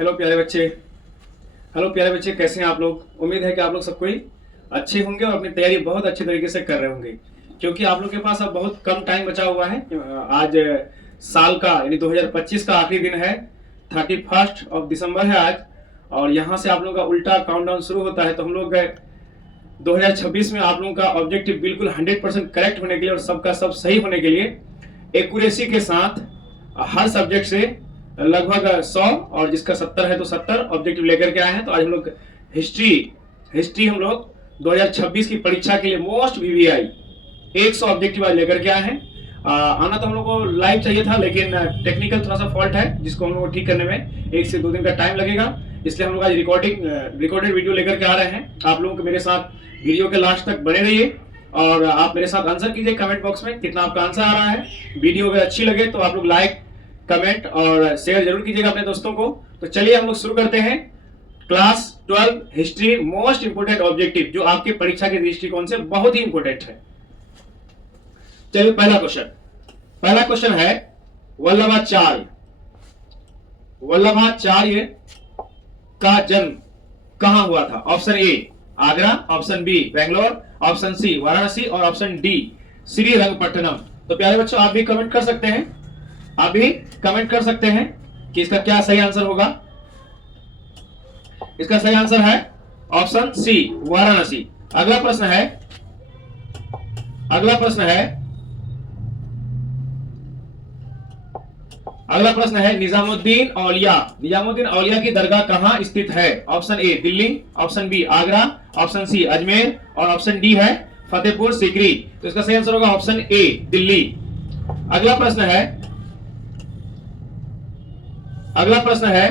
Hello प्यारे बच्चे। Hello प्यारे बच्चे, कैसे हैं आप लोग। उम्मीद है कि आप लोग सब कोई अच्छे होंगे और अपनी तैयारी बहुत अच्छे तरीके से कर रहे होंगे, क्योंकि आप लोग के पास अब बहुत कम टाइम बचा हुआ है। आज साल का यानी 2025 का आखिरी दिन है। 31 दिसंबर है आज, और यहाँ से आप लोगों का उल्टा काउंटडाउन शुरू होता है। तो हम लोग 2026 में आप लोगों का ऑब्जेक्टिव बिल्कुल 100% करेक्ट होने के लिए और सबका सब सही होने के लिए एक्यूरेसी के साथ हर सब्जेक्ट से लगभग 100 और जिसका 70 है तो 70 ऑब्जेक्टिव लेकर के आए हैं। तो आज हम लोग हिस्ट्री हम लोग 2026 की परीक्षा के लिए मोस्ट वीवीआई 100 ऑब्जेक्टिव आज लेकर के आए हैं। आना तो हम लोग को लाइव चाहिए था, लेकिन टेक्निकल थोड़ा सा फॉल्ट है जिसको हम लोग को ठीक करने में 1 से 2 दिन का टाइम लगेगा। इसलिए हम लोग आज रिकॉर्डेड वीडियो लेकर के आ रहे हैं। आप लोगों को मेरे साथ वीडियो के लास्ट तक बने रहिए और आप मेरे साथ आंसर कीजिए कमेंट बॉक्स में कितना आपका आंसर आ रहा है। वीडियो अगर अच्छी लगे तो आप लोग लाइक, कमेंट और शेयर जरूर कीजिएगा अपने दोस्तों को। तो चलिए हम लोग शुरू करते हैं। Class 12 history most important objective, जो आपके परीक्षा के दृष्टिकोण से बहुत ही इंपोर्टेंट है। चलिए पहला क्वेश्चन है वल्लभाचार्य का जन्म कहां हुआ था। Option A Agra, option B Bangalore, option C Varanasi और ऑप्शन डी श्रीरंगपट्टनम। तो प्यारे बच्चों, आप भी कमेंट कर सकते हैं कि इसका क्या सही आंसर होगा। इसका सही आंसर है ऑप्शन सी वाराणसी। अगला प्रश्न है निजामुद्दीन औलिया की दरगाह कहां स्थित है। Option A Delhi, option B Agra, option C Ajmer और ऑप्शन डी है फतेहपुर सीकरी। तो इसका सही आंसर होगा ऑप्शन ए दिल्ली। अगला प्रश्न है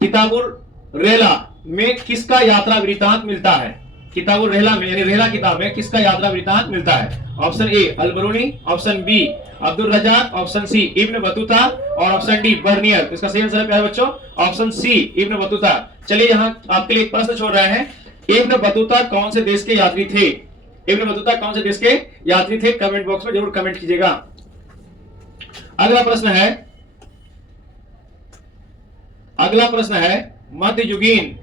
किताबुल रेला में किसका यात्रा वृतांत मिलता है। किताबुल रेला में यानी रेला किताब में किसका यात्रा वृतांत मिलता है। Option A Al-Biruni, option B Abdul Razzaq, option C Ibn Battuta और ऑप्शन डी बर्नियर। इसका सही आंसर है प्यारे बच्चों ऑप्शन सी इब्न बतूता। चलिए यहाँ आपके लिए एक प्रश्न छोड़ रहे हैं। इब्न बतूता कौन से देश के यात्री थे। कमेंट बॉक्स में जरूर कमेंट कीजिएगा। अगला प्रश्न है मध्ययुगीन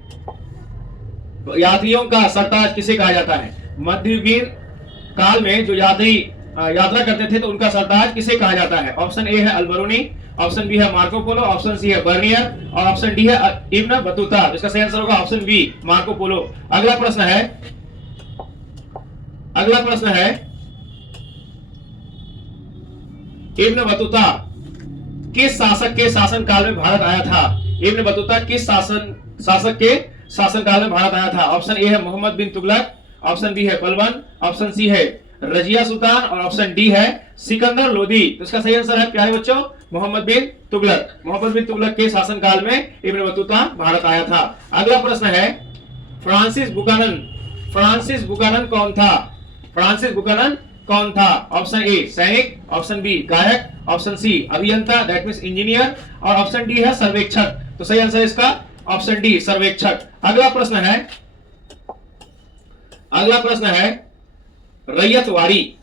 यात्रियों का सरताज किसे कहा जाता है। मध्ययुगीन काल में जो यात्री यात्रा करते थे तो उनका सरताज किसे कहा जाता है। ऑप्शन ए है अल-बरूनी, ऑप्शन बी है मार्को पोलो, ऑप्शन सी है बर्नियर और ऑप्शन डी है इब्न बतूता। इसका सही आंसर होगा ऑप्शन बी मार्को पोलो। अगला प्रश्न है इब्न बतूता किस शासक के शासन काल में भारत आया था। इब्न बतूता किस शासक के शासन काल में भारत आया था। ऑप्शन ए है मोहम्मद बिन तुगलक, ऑप्शन बी है बलबन, ऑप्शन सी है रजिया सुल्तान और ऑप्शन डी है सिकंदर लोदी। तो इसका सही आंसर है प्यारे बच्चों मोहम्मद बिन तुगलक के शासन काल में इब्न बतूता भारत आया था। अगला प्रश्न है फ्रांसिस बुकानन कौन था। ऑप्शन ए सैनिक, ऑप्शन बी गायक, ऑप्शन सी अभियंता दैट मींस इंजीनियर और ऑप्शन डी है सर्वेक्षक। तो सही आंसर इसका ऑप्शन डी सर्वेक्षक। अगला प्रश्न है रैयतवाड़ी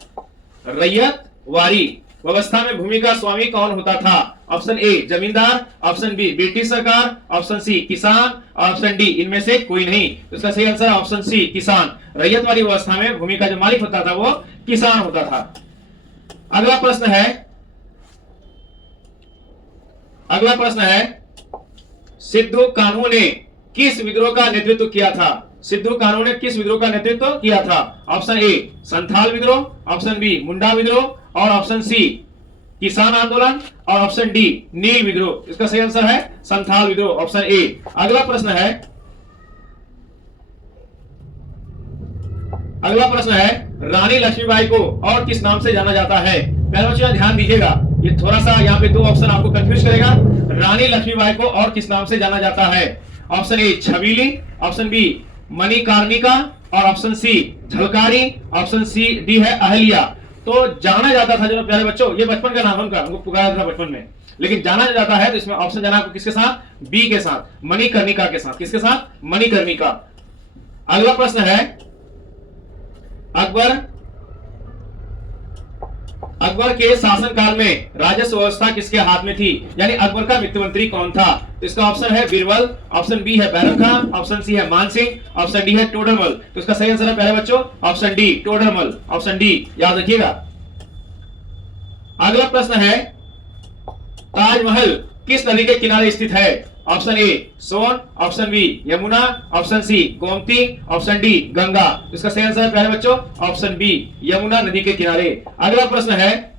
व्यवस्था में भूमि का स्वामी कौन होता था। ऑप्शन ए जमींदार, ऑप्शन बी ब्रिटिश सरकार, ऑप्शन सी किसान और ऑप्शन डी इनमें से कोई नहीं। तो इसका सही आंसर है ऑप्शन सी किसान। रैयतवाड़ी व्यवस्था में भूमि का जो मालिक होता था वो किसान होता था। अगला प्रश्न है सिद्धू कान्हू ने किस विद्रोह का नेतृत्व किया था। ऑप्शन ए संथाल विद्रोह, ऑप्शन बी मुंडा विद्रोह और ऑप्शन सी किसान आंदोलन और ऑप्शन डी नील विद्रोह। इसका सही आंसर है संथाल विद्रोह, ऑप्शन ए। अगला प्रश्न है रानी लक्ष्मीबाई को और किस नाम से जाना जाता है। पहले बच्चों ध्यान दीजिएगा, ये थोड़ा सा यहाँ पे 2 ऑप्शन आपको कंफ्यूज करेगा। रानी लक्ष्मीबाई को और किस नाम से जाना जाता है। Option A Chhabili, option B Manikarnika और option C Jhalkari, option C D है अहल्या। तो जाना जाता था जो प्यारे बच्चों, ये बचपन का नाम उनका, उनको पुकारा था बचपन में, लेकिन जाना जाता है तो इसमें ऑप्शन जाना आपको किसके साथ, बी के साथ, मणिकर्णिका के साथ। किसके साथ, मणिकर्णिका। अगला प्रश्न है अकबर के शासनकाल में राजस्व व्यवस्था किसके हाथ में थी, यानी अकबर का वित्त मंत्री कौन था। तो इसका ऑप्शन है बीरबल, ऑप्शन बी है बैरम खान, ऑप्शन सी है मान सिंह, ऑप्शन डी है टोडरमल। तो इसका सही आंसर है प्यारे बच्चों option D Todarmal, option D याद रखिएगा। अगला प्रश्न है ताजमहल किस नदी के किनारे स्थित है। Option A Son, option B Yamuna, option C Gomti, option D Ganga. इसका सही आंसर है प्यारे बच्चों ऑप्शन बी यमुना नदी के किनारे। अगला प्रश्न है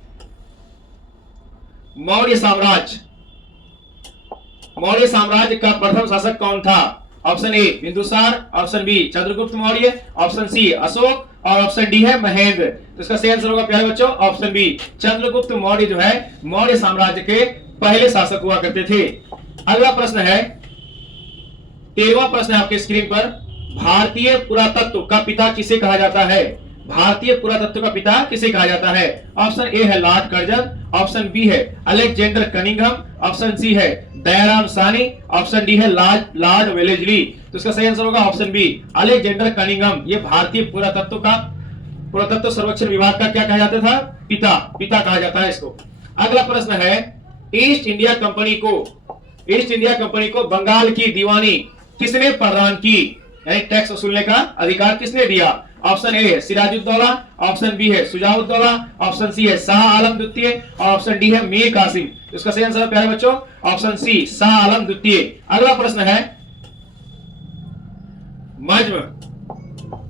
मौर्य साम्राज्य, मौर्य साम्राज्य का प्रथम शासक कौन था। Option A Bindusara, option B Chandragupta Maurya, option C Ashoka और ऑप्शन डी है महेंद्र। तो इसका सही आंसर होगा प्यारे बच्चों ऑप्शन बी चंद्रगुप्त मौर्य जो है मौर्य साम्राज्य के पहले शासक हुआ करते थे। अगला प्रश्न है 13वां प्रश्न है आपके स्क्रीन पर, भारतीय पुरातत्व का पिता किसे कहा जाता है। भारतीय पुरातत्व का पिता किसे कहा जाता है। ऑप्शन ए है लॉर्ड कर्जन, ऑप्शन बी है अलेक्जेंडर कनिंघम, ऑप्शन सी है दयाराम सानी, ऑप्शन डी है लॉर्ड वेलेस्ली। तो इसका सही आंसर होगा ऑप्शन बी अलेक्जेंडर कनिंघम। ये भारतीय पुरातत्व सर्वेक्षण विभाग का क्या कहा जाता था, पिता कहा जाता है इसको। अगला प्रश्न है ईस्ट इंडिया कंपनी को बंगाल की दीवानी किसने प्रदान की, यानी टैक्स वसूलने का अधिकार किसने दिया। ऑप्शन ए है सिराजुद्दौला, ऑप्शन बी है सुजाउद्दौला, ऑप्शन सी है शाह आलम द्वितीय और ऑप्शन डी है मीर कासिम। इसका सही आंसर है प्यारे बच्चों ऑप्शन सी शाह आलम द्वितीय। अगला प्रश्न है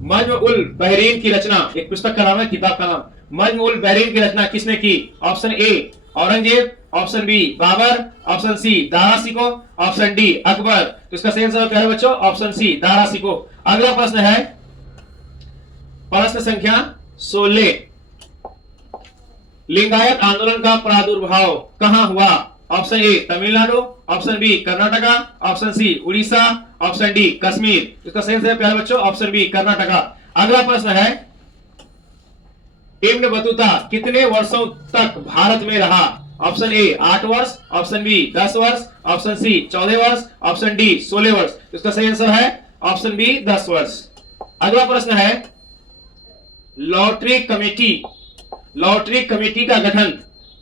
मज्म उल बहरीन की रचना, एक पुस्तक का नाम है, किताब का नाम, मज्म उल बहरीन की रचना किसने की। Option A Aurangzeb, option B Babur, option C Dara Shikoh, option D Akbar. तो इसका सही आंसर है प्यारे बच्चों ऑप्शन सी दारा सिको। अगला प्रश्न है प्रश्न संख्या 16, लिंगायत आंदोलन का प्रादुर्भाव कहां हुआ। Option A Tamil Nadu, option B Karnataka, option C Orissa, option D Kashmir. इसका सही आंसर है प्यारे बच्चों ऑप्शन बी कर्नाटका। अगला प्रश्न है इब्न बतूता कितने वर्षों तक भारत में रहा। ऑप्शन ए 8 वर्ष, ऑप्शन बी 10 वर्ष, ऑप्शन सी 14 वर्ष, ऑप्शन डी 16 वर्ष। इसका सही आंसर है ऑप्शन बी 10 वर्ष। अगला प्रश्न है लॉटरी कमेटी का गठन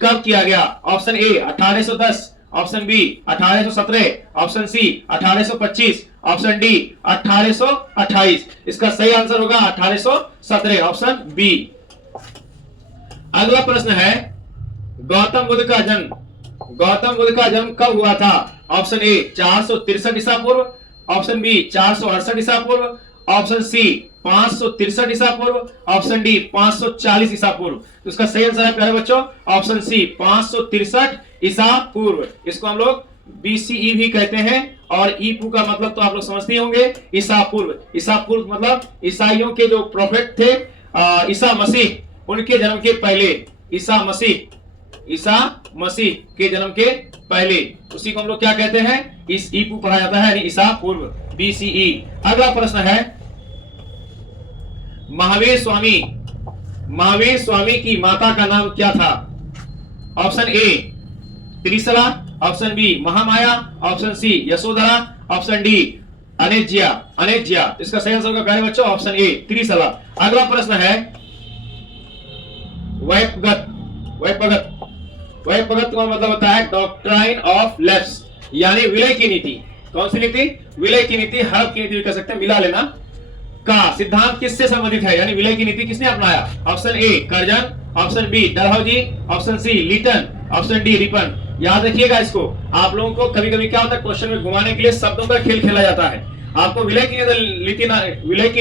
कब किया गया। Option A 1810, option B 1817, option C 1825, option D 1828। इसका सही आंसर होगा 1817 ऑप्शन बी। अगला प्रश्न है गौतम बुद्ध का जन्म कब हुआ था। ऑप्शन ए 463 ईसा पूर्व, ऑप्शन बी 468 ईसा पूर्व, ऑप्शन सी 563 ईसा पूर्व, ऑप्शन डी 540 ईसा पूर्व। तो इसका सही आंसर है प्यारे बच्चों ऑप्शन सी 563 ईसा पूर्व। इसको हम लोग BCE भी कहते हैं और ईपू का मतलब तो आप लोग समझते ही होंगे ईसा पूर्व मतलब ईसाइयों के जो प्रोफेट थे ईसा मसीह, उनके जन्म के पहले, ईसा मसीह के जन्म के पहले, उसी को हम लोग क्या कहते हैं इस ईपू पढ़ा जाता है, ईसा पूर्व BCE। अगला प्रश्न है महावीर स्वामी की माता का नाम क्या था। Option A Trishala, option B Mahamaya, option C Yashodhara, option D Anojja. इसका सही आंसर होगा प्यारे बच्चों ऑप्शन ए त्रिशला। अगला प्रश्न है वैपगत का मतलब होता है डॉक्ट्राइन ऑफ लैप्स, यानी विलय की नीति। कौन सी नीति, विलय की नीति, हड़प की नीति भी कह सकते हैं, मिला लेना का सिद्धांत किससे संबंधित है, यानी विलय की नीति किसने अपनाया। Option A Curzon, option B Dalhousie, option C Lytton, option D Ripon. याद रखिएगा इसको, आप लोगों को कभी कभी क्या होता है क्वेश्चन में घुमाने के लिए शब्दों का खेल खेला जाता है। आपको विलय की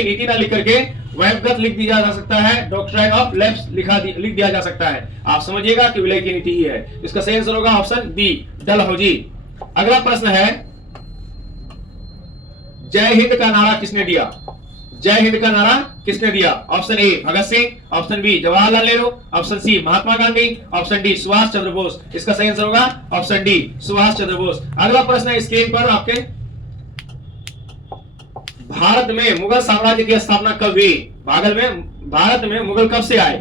नीति ना लिख करके वैपगत लिख दिया जा सकता है, डॉक्ट्राइन ऑफ लैप्स लिख दिया जा सकता है। आप समझिएगा कि विलय की नीति ही है। इसका सही आंसर होगा ऑप्शन बी डलहौजी। अगला प्रश्न है जय हिंद का नारा किसने दिया। जय हिंद का नारा किसने दिया। Option A Bhagat Singh, option B Jawaharlal Nehru, option C Mahatma Gandhi, option D Subhash Chandra Bose. इसका सही आंसर होगा ऑप्शन डी सुभाष चंद्र बोस। अगला प्रश्न है स्क्रीन पर आपके, भारत में मुगल साम्राज्य की स्थापना कब हुई। भारत में मुगल कब से आए।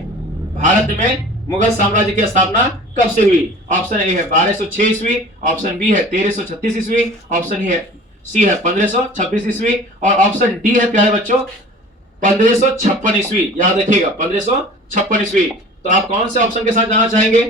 भारत में मुगल साम्राज्य की स्थापना कब से हुई। ऑप्शन ए है 1206 ईस्वी, ऑप्शन बी है 1336 ईस्वी, ऑप्शन सी है 1526 ईस्वी और ऑप्शन डी है प्यारे बच्चों 1556 ईस्वी। याद रखिएगा 1556 ईस्वी। तो आप कौन से ऑप्शन के साथ जाना चाहेंगे?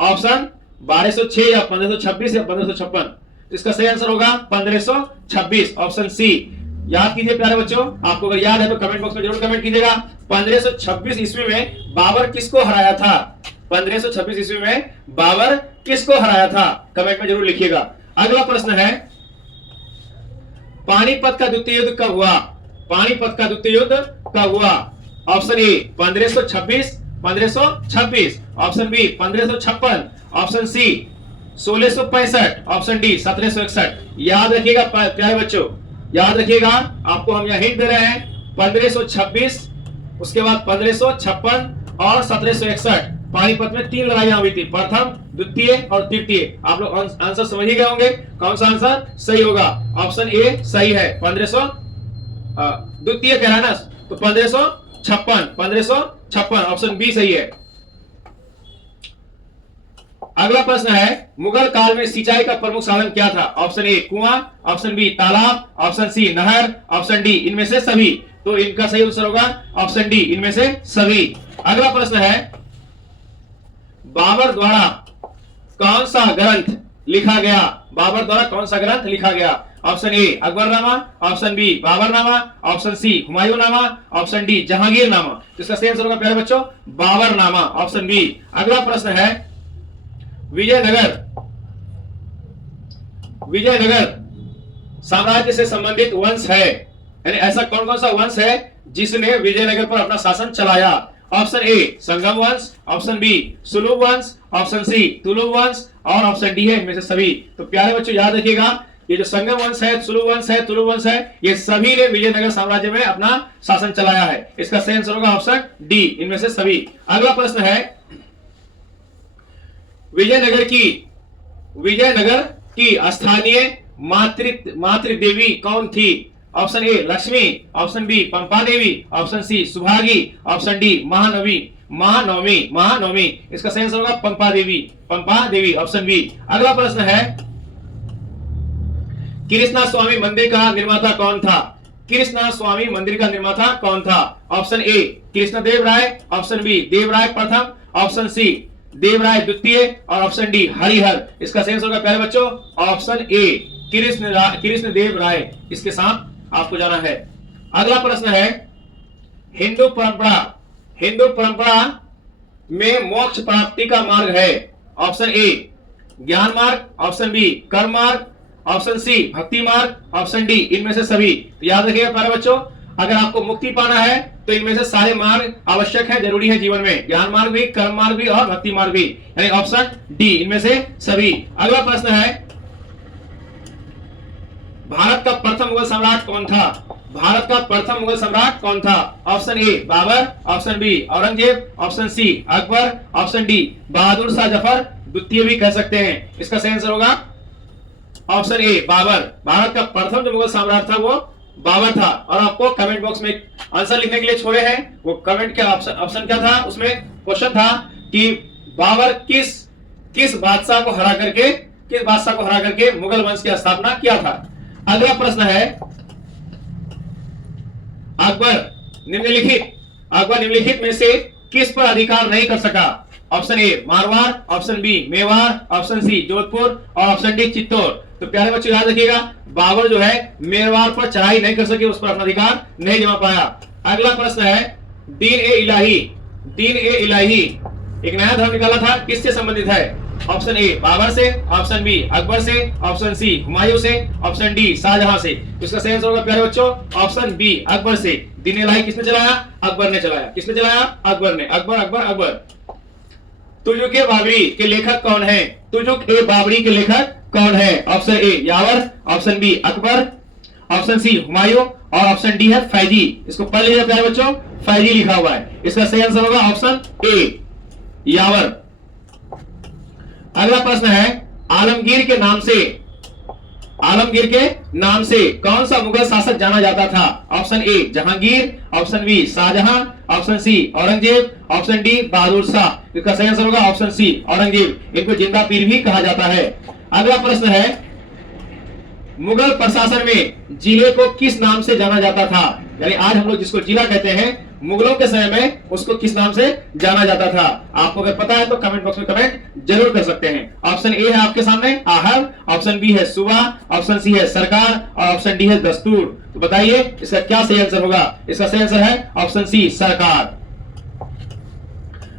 ऑप्शन 1206 या 1526 या 1556। तो इसका सही आंसर होगा 1526, ऑप्शन सी। याद कीजिए प्यारे बच्चों, आपको अगर याद है तो कमेंट बॉक्स में जरूर कमेंट कीजिएगा। 1526 ईस्वी में बाबर किसको हराया था? 1526 ईस्वी में बाबर किसको हराया था? कमेंट में जरूर लिखिएगा। अगला प्रश्न है, पानीपत का द्वितीय युद्ध कब हुआ? पानीपत का द्वितीय युद्ध कब हुआ? Option A 1526, option B 1556, option C 1665, option D 1761। याद रखिएगा प्यारे बच्चों, याद रखिएगा, आपको हम यह हिंट दे रहे हैं। 1526, उसके बाद 1556 और 1761। पानीपत में 3 लड़ाइयां हुई थी, प्रथम, द्वितीय और तृतीय। आप लोग आंसर समझ ही गए होंगे, कौन सा आंसर सही होगा? ऑप्शन ए सही है। 1500 द्वितीय कह रहा है ना, तो 1556, ऑप्शन बी सही है। अगला प्रश्न है, मुगल काल में सिंचाई का प्रमुख साधन क्या था? ऑप्शन ए कुआं, ऑप्शन बी तालाब, ऑप्शन सी नहर, ऑप्शन डी इनमें से सभी। तो इनका सही उत्तर होगा ऑप्शन डी, इनमें से सभी। अगला प्रश्न है, बाबर द्वारा कौन सा ग्रंथ लिखा गया? बाबर द्वारा कौन सा ग्रंथ लिखा गया? Option A Akbarnama, option B Baburnama, option C Humayunnama, option D Jahangirnama. इसका सही आंसर होगा प्यारे बच्चों बाबरनामा, ऑप्शन बी। अगला प्रश्न है, विजयनगर साम्राज्य से संबंधित वंश है, यानी ऐसा कौन कौन सा वंश है जिसने विजयनगर पर अपना शासन चलाया? ऑप्शन ए संगम वंश, ऑप्शन बी सुलुभ वंश, ऑप्शन सी तुलुभ वंश और ऑप्शन डी है इनमें से सभी। तो प्यारे बच्चों याद रखिएगा, ये जो संगम वंश है, सुलुभ वंश है, तुलुभ वंश है, ये सभी ने विजयनगर साम्राज्य में अपना शासन चलाया है। इसका सही आंसर होगा ऑप्शन डी, इनमें से सभी। अगला प्रश्न है, विजयनगर की स्थानीय मातृ देवी कौन थी? Option A Lakshmi, option B Pampa Devi, option C Subhagi, option D Mahanavami. इसका सही आंसर होगा पंपा देवी, ऑप्शन बी। अगला प्रश्न है, कृष्णा स्वामी मंदिर का निर्माता कौन था? कृष्णा स्वामी मंदिर का निर्माता कौन था? Option A Krishnadeva Raya, option B Devaraya प्रथम, ऑप्शन सी देवराय द्वितीय और ऑप्शन डी हरिहर। इसका सही आंसर होगा प्यारे बच्चों ऑप्शन ए कृष्णदेव राय। इसके साथ आपको जाना है। अगला प्रश्न है, हिंदू परंपरा में मोक्ष प्राप्ति का मार्ग है? ऑप्शन ए ज्ञान मार्ग, ऑप्शन बी कर्म मार्ग, ऑप्शन सी भक्ति मार्ग, ऑप्शन डी इनमें से सभी। तो याद रखिएगा प्यारे बच्चों, अगर आपको मुक्ति पाना है तो इनमें से सारे मार्ग आवश्यक है, जरूरी है जीवन में। ज्ञान मार्ग भी, कर्म मार्ग भी और भक्ति मार्ग भी, यानी ऑप्शन डी इनमें से सभी। अगला प्रश्न है, भारत का प्रथम मुगल सम्राट कौन था? भारत का प्रथम मुगल सम्राट कौन था? Option A Babur, option B Aurangzeb, option C Akbar, option D Bahadur Shah Zafar द्वितीय भी कह सकते हैं। इसका सही आंसर होगा ऑप्शन ए बाबर। भारत का प्रथम जो मुगल सम्राट था वो बाबर था। और आपको कमेंट बॉक्स में आंसर लिखने के लिए छोड़े हैं, वो कमेंट का ऑप्शन क्या था, उसमें क्वेश्चन था कि बाबर किस बादशाह को हरा करके मुगल वंश की स्थापना किया था। अगला प्रश्न है, अकबर निम्नलिखित में से किस पर अधिकार नहीं कर सका? Option A Marwar, option B Mewar, option C Jodhpur और ऑप्शन डी चित्तौड़। तो प्यारे बच्चों याद रखिएगा, बाबर जो है मेवाड़ पर चढ़ाई नहीं कर सके, उस पर अपना अधिकार नहीं जमा पाया। अगला प्रश्न है, दीन ए इलाही एक नया धर्म निकाला था, किससे संबंधित है? ऑप्शन ए बाबर से, ऑप्शन बी अकबर से, ऑप्शन सी हुमायूं से, ऑप्शन डी शाहजहां से। इसका सही आंसर होगा प्यारे बच्चों ऑप्शन बी अकबर से। दीन ए इलाही किसने चलाया? अकबर ने चलाया। किसने चलाया? अकबर ने। अकबर। तुजुक ए बाबरी के लेखक कौन है? तुजुक ए बाबरी के लेखक कौन है? ऑप्शन ए यावर, option B Akbar, option C Humayun और ऑप्शन डी है फैजी। इसको पढ़ लीजिए प्यारे बच्चों, फैजी लिखा हुआ है। इसका सही आंसर होगा ऑप्शन ए यावर। अगला प्रश्न है, आलमगीर के नाम से कौन सा मुगल शासक जाना जाता था? Option A Jahangir, option B Shahjahan, option C Aurangzeb, option D Bahadur Shah. इसका सही आंसर होगा ऑप्शन सी औरंगजेब। इनको जिंदा पीर भी कहा जाता है। अगला प्रश्न है, मुगल प्रशासन में जिले को किस नाम से जाना जाता था? यानी आज हम लोग जिसको जिला कहते हैं मुगलों के समय में उसको किस नाम से जाना जाता था? आपको अगर पता है तो कमेंट बॉक्स में कमेंट जरूर कर सकते हैं। ऑप्शन ए है आपके सामने आहर, ऑप्शन बी है सूबा, ऑप्शन सी है सरकार और ऑप्शन डी है दस्तूर। तो बताइए इसका क्या सही आंसर होगा? इसका सही आंसर है ऑप्शन सी सरकार।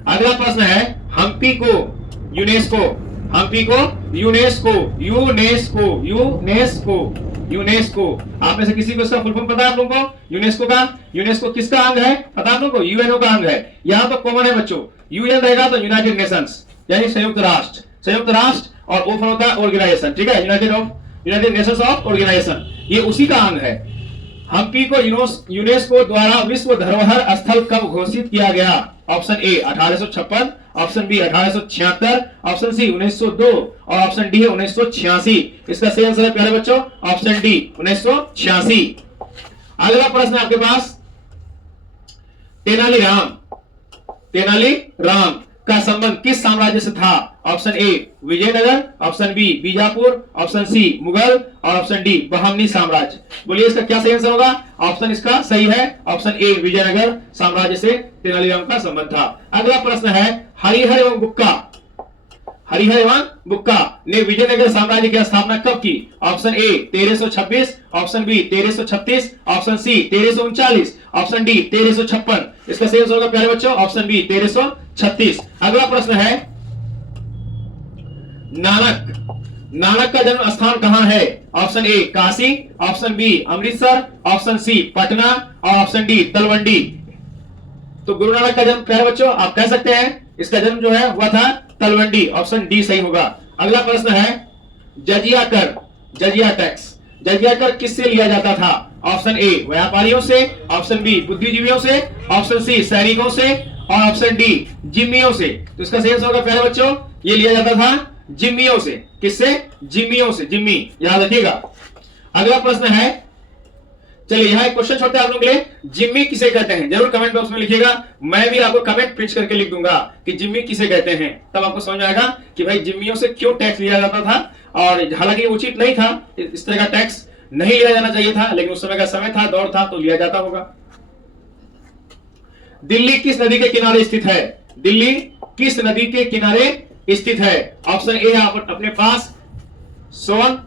अगला प्रश्न है हम्पी को यूनेस्को, हम्पी को यूनेस्को, यूनेस्को, यूनेस्को, यूनेस्को, आप में से किसी को इसका फुल फॉर्म पता है आप लोगों को? यूनेस्को का, यूनेस्को किसका अंग है पता है आप लोगों को? यूएनओ का अंग है। यहां तो कॉमन है बच्चों, यूएन रहेगा तो यूनाइटेड नेशंस यानी संयुक्त राष्ट्र, संयुक्त राष्ट्र और ओ होता है ऑर्गेनाइजेशन, ठीक है, यूनाइटेड नेशंस ऑफ ऑर्गेनाइजेशन, ये उसी का अंग है। हम्पी को यूनेस्को द्वारा विश्व धरोहर स्थल कब घोषित किया गया? Option A 1856, option B 1876, option C 1902 और ऑप्शन डी है 1986। इसका सही आंसर है प्यारे बच्चों ऑप्शन डी 1986। अगला प्रश्न आपके पास तेनालीराम, तेनालीराम का संबंध किस साम्राज्य से था? Option A Vijayanagar, option B Bijapur, option C Mughal और ऑप्शन डी बहमनी साम्राज्य। बोलिए इसका क्या सही आंसर होगा? ऑप्शन इसका सही है ऑप्शन ए विजयनगर साम्राज्य से तेनालीराम का संबंध था। अगला प्रश्न है हरिहर एवं बुक्का, हरिहर एवं बुक्का ने विजयनगर साम्राज्य की स्थापना कब की? Option A 1326, option B 1336, option C 1339, option D 1356। इसका सही आंसर होगा प्यारे बच्चों ऑप्शन बी 1336। अगला प्रश्न है नानक, नानक का जन्म स्थान कहां है? Option A Kashi, option B Amritsar, option C Patna और ऑप्शन डी तलवंडी। तो गुरु नानक का जन्म प्यारे बच्चों आप कह सकते हैं इसका जन्म जो है हुआ था तलवंडी, ऑप्शन डी सही होगा। अगला प्रश्न है जजिया कर, जजिया टैक्स, जजिया कर किससे लिया जाता था? ऑप्शन ए व्यापारियों से, ऑप्शन बी बुद्धिजीवियों से, ऑप्शन सी सैनिकों से और ऑप्शन डी जिम्मियों से। तो इसका सही आंसर होगा प्यारे बच्चों ये लिया जाता था जिम्मियों से। किससे? जिम्मियों से, जिम्मी याद रखिएगा। अगला प्रश्न है, चलिए यहां एक क्वेश्चन छोड़ते हैं आप लोगों के लिए, जिम्मी किसे कहते हैं? जरूर कमेंट बॉक्स में लिखिएगा, मैं भी आपको कमेंट पिच करके लिख दूंगा कि जिम्मी किसे कहते हैं, तब आपको समझ आएगा कि भाई जिम्मियों से क्यों टैक्स लिया जाता था। और हालांकि उचित नहीं था, इस तरह का टैक्स नहीं लिया जाना चाहिए था, लेकिन उस समय का समय था, दौर था तो लिया जाता होगा। दिल्ली किस नदी के किनारे स्थित है? दिल्ली किस नदी के किनारे स्थित है? ऑप्शन ए आप अपने पास सोन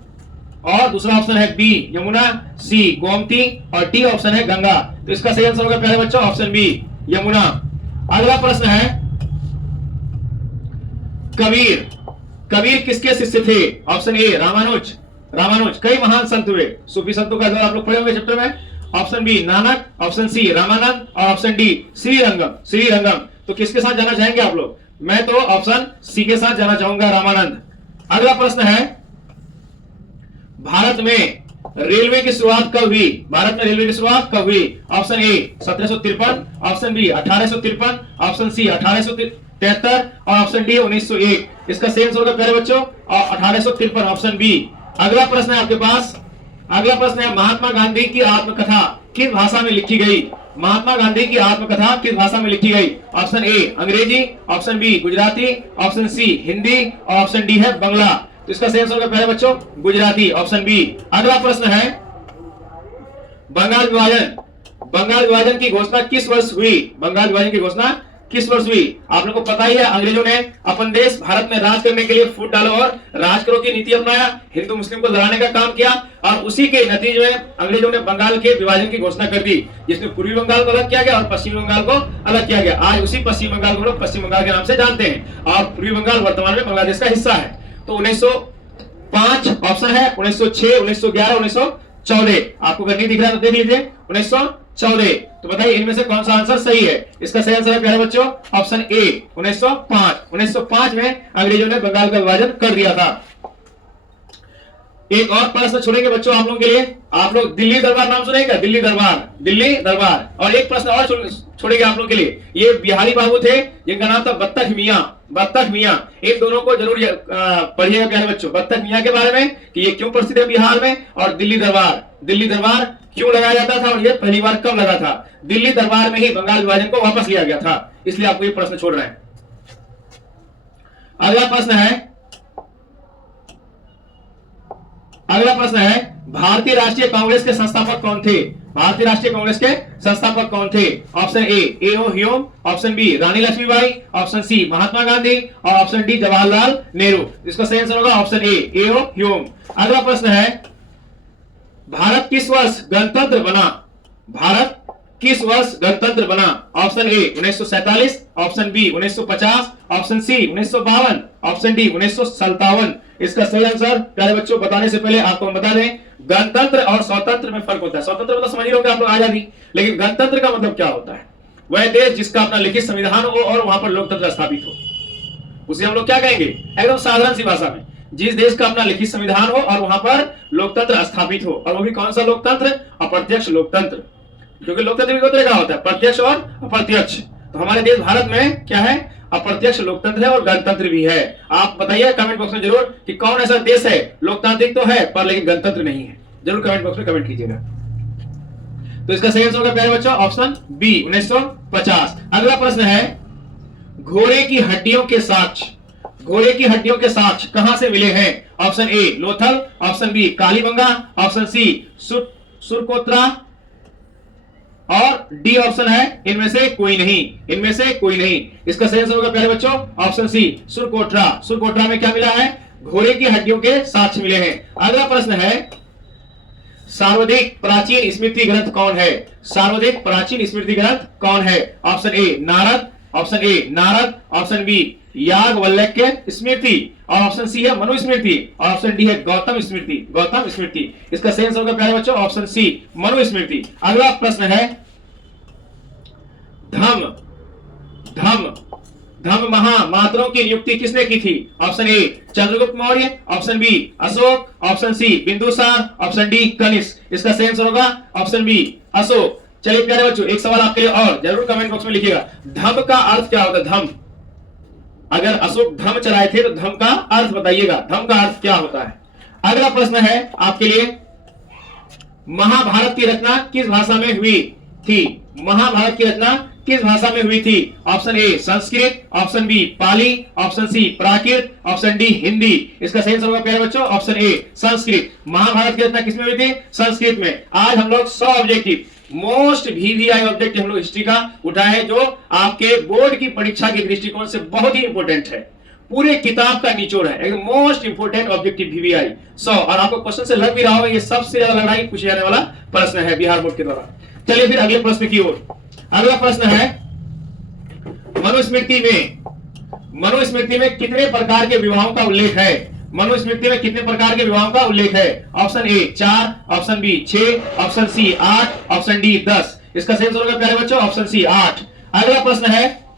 और दूसरा ऑप्शन है बी यमुना, सी गोमती और डी ऑप्शन है गंगा। तो इसका सही आंसर होगा प्यारे बच्चों ऑप्शन बी यमुना। अगला प्रश्न है कबीर, कबीर किसके शिष्य थे? ऑप्शन ए रामानुज, रामानुज कई महान संत हुए, सूफी संतों का दौर आप लोग पढ़े होंगे चैप्टर में। Option B Nanak, option C Ramanand और ऑप्शन डी श्रीरंगम, श्रीरंगम। तो किसके साथ जाना चाहेंगे आप लोग? मैं तो ऑप्शन सी के साथ जाना चाहूंगा रामानंद। अगला प्रश्न है भारत में रेलवे की शुरुआत कब हुई? भारत में रेलवे की शुरुआत कब हुई? Option A 1753, option B 1853, option C 1873 और ऑप्शन डी 1901। इसका सही आंसर होगा प्यारे बच्चों 1853 ऑप्शन बी। अगला प्रश्न है आपके पास, अगला प्रश्न है महात्मा गांधी की आत्मकथा किस भाषा में लिखी गई? महात्मा गांधी की आत्मकथा किस भाषा में लिखी गई? Option A Angrezi, option B Gujarati, option C Hindi और ऑप्शन डी है बंगला। तो इसका सही आंसर होगा प्यारे बच्चों गुजराती, ऑप्शन बी। अगला प्रश्न है बंगाल विभाजन, बंगाल विभाजन की घोषणा किस वर्ष हुई? बंगाल विभाजन की घोषणा किस वर्ष हुई? आप लोगों को पता ही है अंग्रेजों ने अपन देश भारत में राज करने के लिए फूट डालो और राज करो की नीति अपनाया, हिंदू मुस्लिम को लड़ाने का काम किया और उसी के नतीजे में अंग्रेजों ने बंगाल के विभाजन की घोषणा कर दी, जिसमें पूर्वी बंगाल को अलग किया गया और पश्चिमी बंगाल को अलग किया गया। आज उसी पश्चिम बंगाल को लोग पश्चिम बंगाल के नाम से जानते हैं और पूर्वी बंगाल वर्तमान में बांग्लादेश का हिस्सा है। तो 1905 ऑप्शन है, 1906, 1911, 1914। आपको अगर नहीं दिख रहा है तो देख लीजिए 1914। तो बताइए इनमें से कौन सा आंसर सही है? इसका सही आंसर है प्यारे बच्चों ऑप्शन ए 1905। 1905 में अंग्रेजों ने बंगाल का विभाजन कर दिया था। एक और प्रश्न छोड़ेंगे बच्चों आप लोगों के लिए, आप लोग दिल्ली दरबार नाम सुनेगा? दिल्ली दरबार, दिल्ली दरबार। और एक प्रश्न और छोड़ेंगे आप लोगों के लिए, ये बिहारी बाबू थे जिनका नाम था बत्तख मियां, बत्तख मियां। इन दोनों को जरूर पढ़िएगा प्यारे बच्चों, बत्तख मियां के बारे में कि ये क्यों प्रसिद्ध है बिहार में, और दिल्ली दरबार, दिल्ली दरबार क्यों लगाया जाता था और ये पहली बार कब लगा था? दिल्ली दरबार में ही बंगाल विभाजन को वापस लिया गया था, इसलिए आपको ये प्रश्न छोड़ रहे हैं। अगला प्रश्न है, अगला प्रश्न है भारतीय राष्ट्रीय कांग्रेस के संस्थापक कौन थे? भारतीय राष्ट्रीय कांग्रेस के संस्थापक कौन थे? Option A A O Hume, option B Rani Laxmibai, option C Mahatma Gandhi और ऑप्शन डी जवाहरलाल नेहरू। इसका सही आंसर होगा ऑप्शन ए एओ ह्यूम। अगला प्रश्न है, भारत किस वर्ष गणतंत्र बना? भारत किस वर्ष गणतंत्र बना? Option A 1947, option B 1950, option C 1952, option D 1957। इसका सही आंसर प्यारे बच्चों बताने से पहले आपको हम बता दें, गणतंत्र और स्वतंत्र में फर्क होता है। स्वतंत्र मतलब समझ रहे हो आप लोग आजादी, लेकिन गणतंत्र का मतलब क्या होता है? वह देश जिसका अपना लिखित संविधान हो और वहां पर लोकतंत्र स्थापित हो, उसे हम लोग क्या कहेंगे? एकदम साधारण सी भाषा में, जिस देश का अपना लिखित संविधान हो और वहां पर लोकतंत्र स्थापित हो। और वो भी कौन सा लोकतंत्र? अप्रत्यक्ष लोकतंत्र। क्योंकि लोकतंत्र भी दो तरह का होता है, प्रत्यक्ष और अप्रत्यक्ष। तो हमारे देश भारत में क्या है? अप्रत्यक्ष लोकतंत्र है और गणतंत्र भी है। आप बताइए कमेंट बॉक्स में जरूर कि कौन ऐसा देश है, लोकतांत्रिक तो है पर लेकिन गणतंत्र नहीं है। जरूर कमेंट बॉक्स में कमेंट कीजिएगा। तो इसका सही आंसर होगा प्यारे बच्चों ऑप्शन बी 1950। अगला प्रश्न है, घोड़े की हड्डियों के साक्ष्य, घोड़े की हड्डियों के साक्ष्य कहां से मिले हैं? Option A Lothal, option B Kalibangan, option C Surkotada और डी ऑप्शन है इनमें से कोई नहीं, इनमें से कोई नहीं। इसका सही आंसर होगा प्यारे बच्चों ऑप्शन सी सुरकोट्रा। सुरकोट्रा में क्या मिला है? घोड़े की हड्डियों के साक्ष्य मिले हैं। अगला प्रश्न है, सर्वाधिक प्राचीन स्मृति ग्रंथ कौन है? सर्वाधिक प्राचीन स्मृति ग्रंथ कौन है? Option A Narada, option A Narada, option B Yajnavalkya Smriti और ऑप्शन सी है मनुस्मृति और ऑप्शन डी है गौतम स्मृति, गौतम स्मृति। इसका सही आंसर होगा प्यारे बच्चों ऑप्शन सी मनुस्मृति। अगला प्रश्न है, धम्म धम्म धम्म महामात्रों की नियुक्ति किसने की थी? Option A Chandragupta Maurya, option B Ashoka, option C Bindusara, option D Kanishka. इसका सही आंसर होगा ऑप्शन बी अशोक। चलिए प्यारे बच्चों एक सवाल आपके लिए और जरूर कमेंट बॉक्स में लिखिएगा, धम्म का अर्थ क्या होता है? धम्म, अगर अशोक धम्म चलाए थे तो धम्म का अर्थ बताइएगा, धम्म का अर्थ क्या होता है? अगला प्रश्न है आपके लिए, महाभारत की रचना किस भाषा में हुई थी? महाभारत की रचना किस भाषा में हुई थी? Option A Sanskrit, option B Pali, option C Prakrit, option D Hindi. इसका सही आंसर होगा प्यारे बच्चों ऑप्शन ए संस्कृत। महाभारत की रचना किसमें हुई थी? संस्कृत में। आज हम लोग 100 ऑब्जेक्टिव मोस्ट वीवीआई ऑब्जेक्टिव हम लोग हिस्ट्री का उठाए हैं, जो आपके बोर्ड की परीक्षा के दृष्टिकोण से बहुत ही इंपॉर्टेंट है। पूरे किताब का निचोड़ है, एक मोस्ट इंपोर्टेंट ऑब्जेक्टिव वीवीआई 100। और आपको क्वेश्चन से लग भी रहा होगा ये सबसे ज्यादा लड़ाई पूछे जाने वाला प्रश्न है बिहार बोर्ड के द्वारा। चलिए फिर अगले प्रश्न की ओर। अगला प्रश्न है, मनुस्मृति में कितने प्रकार के विवाहों का उल्लेख है? मनुस्मृति में कितने प्रकार के विवाहों का उल्लेख है? Option A 4, option B 6, option C 8, option D 10। इसका सही आंसर होगा प्यारे बच्चों ऑप्शन सी 8। अगला प्रश्न है,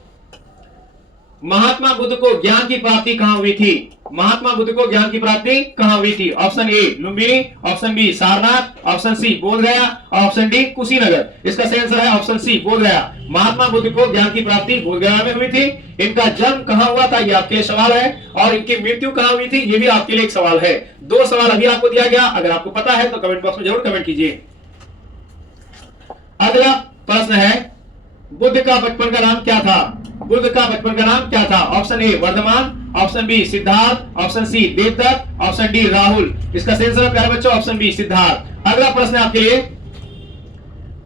महात्मा बुद्ध को ज्ञान की प्राप्ति कहां हुई थी? महात्मा बुद्ध को ज्ञान की प्राप्ति कहां हुई थी? Option A Lumbini, option B Sarnath, option C Bodh Gaya और ऑप्शन डी कुशीनगर। इसका सही आंसर है ऑप्शन सी बोधगया। महात्मा बुद्ध को ज्ञान की प्राप्ति बोधगया में हुई थी। इनका जन्म कहां हुआ था ये आपके लिए सवाल है, और इनकी मृत्यु कहां हुई थी ये भी आपके लिए एक सवाल है। 2 सवाल अभी आपको दिया गया, अगर आपको पता है तो कमेंट बॉक्स में जरूर कमेंट कीजिए। अगला प्रश्न है, बुद्ध का बचपन का नाम क्या था? बुद्ध का बचपन का नाम क्या था? Option A Vardhaman, option B Siddhartha, option C Devadatta, option D Rahul. इसका सही आंसर है प्यारे बच्चों ऑप्शन बी सिद्धार्थ। अगला प्रश्न है आपके लिए,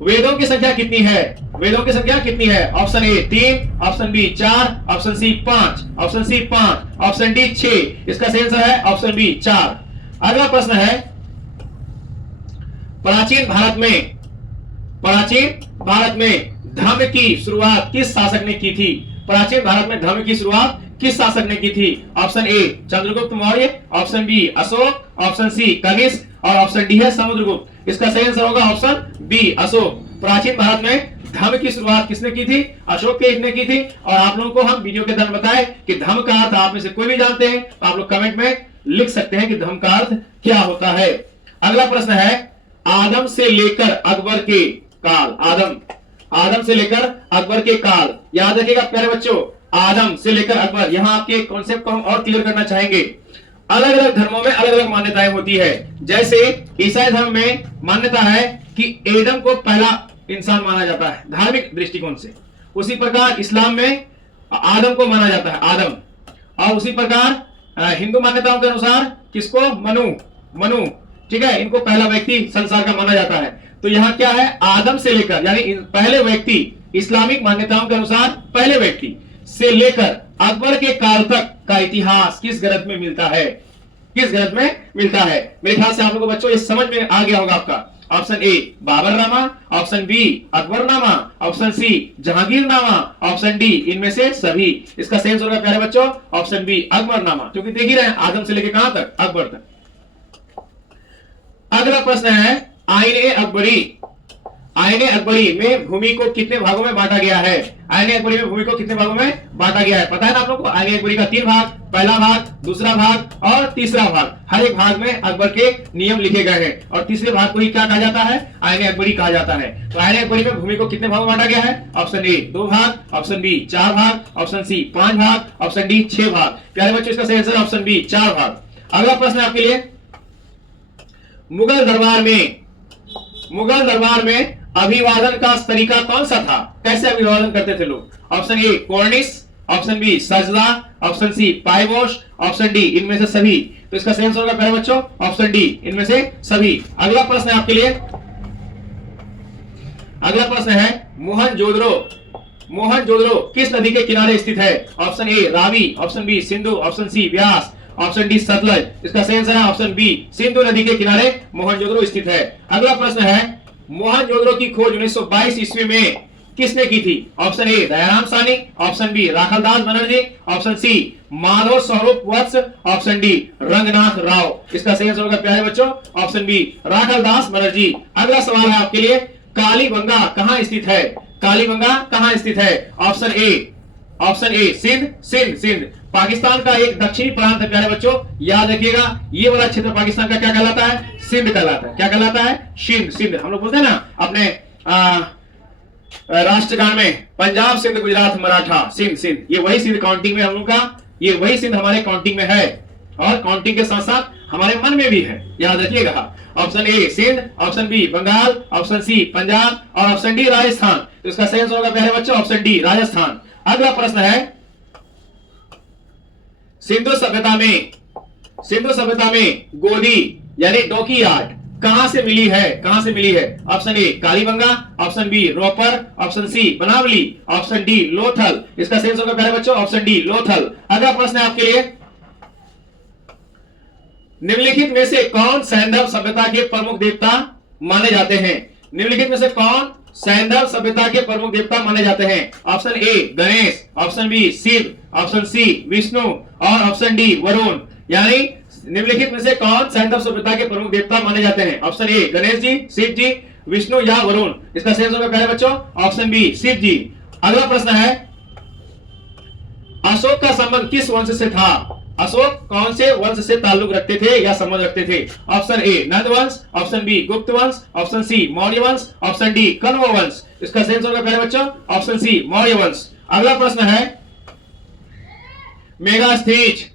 वेदों की संख्या कितनी है? वेदों की संख्या कितनी है? Option A 3, option B 4, option C 5, option C 5, option D 6। इसका सही आंसर है ऑप्शन बी 4। अगला प्रश्न है, प्राचीन भारत में धर्म की शुरुआत किस शासक ने की थी? प्राचीन भारत में धर्म की शुरुआत किस शासक ने की थी? Option A Chandragupta Maurya, option B Ashoka, option C Kanishka और ऑप्शन डी है समुद्रगुप्त। इसका सही आंसर होगा ऑप्शन बी अशोक। प्राचीन भारत में धर्म की शुरुआत किसने की थी? अशोक के ने की थी। और आप लोगों को हम वीडियो के दौरान बताए कि धर्म का अर्थ आप में से कोई भी जानते हैं तो आप लोग कमेंट में लिख सकते हैं कि धर्म का अर्थ क्या होता है। अगला प्रश्न है, आदम से लेकर अकबर के काल, आदम से लेकर अकबर के काल, याद रखिएगा प्यारे बच्चों, आदम से लेकर अकबर। यहां आपके कॉन्सेप्ट को हम और क्लियर करना चाहेंगे। अलग अलग धर्मों में अलग अलग मान्यताएं होती है। जैसे ईसाई धर्म में मान्यता है कि एडम को पहला इंसान माना जाता है धार्मिक दृष्टिकोण से, उसी प्रकार इस्लाम में आदम को माना जाता है आदम, और उसी प्रकार हिंदू मान्यताओं के अनुसार किसको? मनु, ठीक है, इनको पहला व्यक्ति संसार का माना जाता है। तो यहां क्या है, आदम से लेकर यानी पहले व्यक्ति, इस्लामिक मान्यताओं के अनुसार पहले व्यक्ति से लेकर अकबर के काल तक का इतिहास किस ग्रंथ में मिलता है, किस ग्रंथ में मिलता है। मेरे ख्याल से आप लोगों को बच्चों ये समझ में आ गया होगा आपका। Option A Baburnama, option B Akbarnama, option C Jahangirnama, option D इनमें से सभी। इसका सही आंसर होगा प्यारे बच्चों ऑप्शन बी अकबरनामा, क्योंकि देख ही रहे हैं आदम से लेकर कहां तक, अकबर तक। अगला प्रश्न है आईने अकबरी, आईने अकबरी में भूमि को कितने भागों में बांटा गया है। आईने अकबरी में भूमि को कितने भागों में बांटा गया है, पता है ना आप लोगों को। आईने अकबरी का 3 भाग, पहला भाग, दूसरा भाग और तीसरा भाग। हर एक भाग में अकबर के नियम लिखे गए हैं और तीसरे भाग को ही क्या कहा जाता है, आईने अकबरी कहा जाता है। तो आईने अकबरी में भूमि को कितने भागों में बांटा गया है, ऑप्शन ए 2 भाग, ऑप्शन बी 4 भाग, ऑप्शन सी 5 भाग, ऑप्शन डी 6 भाग। प्यारे बच्चों इसका सही आंसर ऑप्शन बी 4 भाग। अगला प्रश्न आपके लिए, मुगल दरबार में अभिवादन का तरीका कौन सा था, कैसे अभिवादन करते थे लोग। ऑप्शन ए कोर्निश, ऑप्शन बी सजदा, ऑप्शन सी पायवोश, ऑप्शन डी इनमें से सभी। तो इसका सही आंसर होगा प्यारे बच्चों ऑप्शन डी इनमें से सभी। अगला प्रश्न है आपके लिए, अगला प्रश्न है मोहनजोदड़ो किस नदी के किनारे स्थित है। Option A Ravi, option B Sindhu, option C Vyas, option D Sutlej. इसका सही आंसर है ऑप्शन बी सिंधु नदी के किनारे मोहनजोदड़ो स्थित है। अगला प्रश्न है मोहनजोदड़ो की खोज 1922 ईस्वी में किसने की थी। Option A Dayaram Sahni, option B Rakhaldas Banerji, option C Madhav Swarup Vats, option D Ranganath Rao. इसका सही आंसर होगा प्यारे बच्चों ऑप्शन बी राखलदास बनर्जी। अगला सवाल है आपके लिए, कालीबंगा कहां स्थित है, कालीबंगा कहां स्थित है। ऑप्शन ए सिंध पाकिस्तान का एक दक्षिणी प्रांत है प्यारे बच्चों, याद रखिएगा ये वाला क्षेत्र पाकिस्तान का क्या कहलाता है, सिंध कहलाता है। क्या कहलाता है, सिंध। हम लोग बोलते हैं ना अपने राष्ट्रगान में, पंजाब सिंध गुजरात मराठा सिंध, ये वही सिंध काउंटिंग में हम लोग का, ये वही सिंध हमारे काउंटिंग में है और काउंटिंग के साथ साथ हमारे मन में भी है, याद रखिएगा। Option A Sindh, option B Bengal, option C Punjab और ऑप्शन डी राजस्थान। तो इसका सही आंसर होगा प्यारे बच्चों ऑप्शन डी राजस्थान। अगला प्रश्न है, सिंधु सभ्यता में गोदी यानी डोकी यार्ड कहां से मिली है। Option A Kalibangan, option B Ropar, option C Banawali, option D Lothal. इसका सही आंसर होगा प्यारे बच्चों ऑप्शन डी लोथल। अगला प्रश्न है आपके लिए, निम्नलिखित में से कौन सैंधव सभ्यता के प्रमुख देवता माने जाते हैं। निम्नलिखित में से कौन सैंधव सभ्यता के प्रमुख देवता माने जाते हैं। Option A Ganesh, option B Shiv, option C Vishnu और ऑप्शन डी वरुण। यानी निम्नलिखित में से कौन सैंधव सभ्यता के प्रमुख देवता माने जाते हैं। ऑप्शन ए गणेश जी, शिव जी, विष्णु या वरुण। इसका सही आंसर होगा प्यारे बच्चों ऑप्शन बी शिव जी। अगला प्रश्न है, अशोक का संबंध किस वंश से था। अशोक कौन से वंश से ताल्लुक रखते थे या संबंध रखते थे। ऑप्शन ए नंद वंश, ऑप्शन बी गुप्त वंश, ऑप्शन सी मौर्य वंश, ऑप्शन डी कण्व वंश। इसका सही आंसर होगा प्यारे बच्चों ऑप्शन सी मौर्य वंश। अगला प्रश्न है, मेगास्थनीज